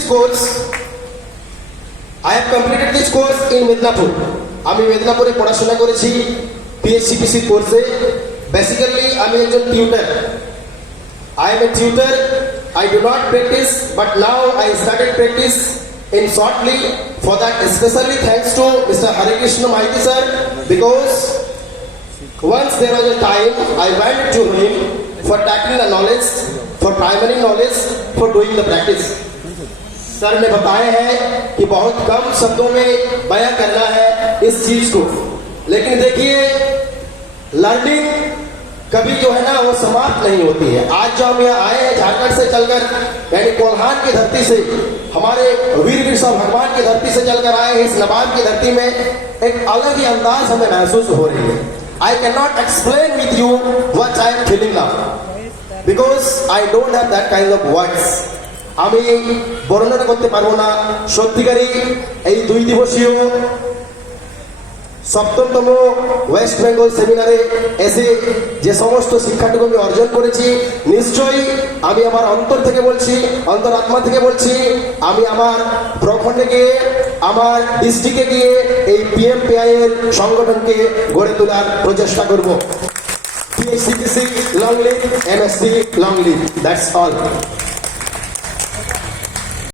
this course. I have completed this course in Midnapur. আমি মেদিনীপুরে পড়াশোনা করেছি PHCPC কোর্সে। বেসিক্যালি আমি একজন tutor. I am a tutor. I do not practice, but now I started practice in shortly. For that, especially thanks to Mr. Hare Krishna Maiti sir, because once there was a time I went to him for tackling the knowledge, for primary knowledge, for doing the practice. Sir ने बताया है कि बहुत कम शब्दों में बयां करना है इस चीज को, लेकिन देखिए लर्निंग कभी जो है ना वो समाप्त नहीं होती है। आज जो हम यहाँ आए हैं झारखंड से चलकर, यानी कोल्हान की धरती से, हमारे वीर बिरसा भगवान की धरती से चलकर आए हैं, इस नवाब की धरती में एक अलग ही अंदाज हमें महसूस हो रही है। I cannot explain with you what I am feeling now because I don't have that kind of words. আমি বর্ণনা করতে পারবো না। সত্যিকারই এই 2 দিবসীয় 7তম ওয়েস্ট বেঙ্গল সেমিনারে এসে যে সমস্ত শিক্ষাটুকু আমি অর্জন করেছি, নিশ্চয়ই আমি আমার অন্তর থেকে বলছি, অন্তরাত্মা থেকে বলছি, আমি আমার প্রখণ্ডে গিয়ে, আমার ডিস্ট্রিক্টে গিয়ে এই PMPI এর সংগঠনকে গড়ে তোলার প্রচেষ্টা করব। PHCPC long live, MSc long live. That's all.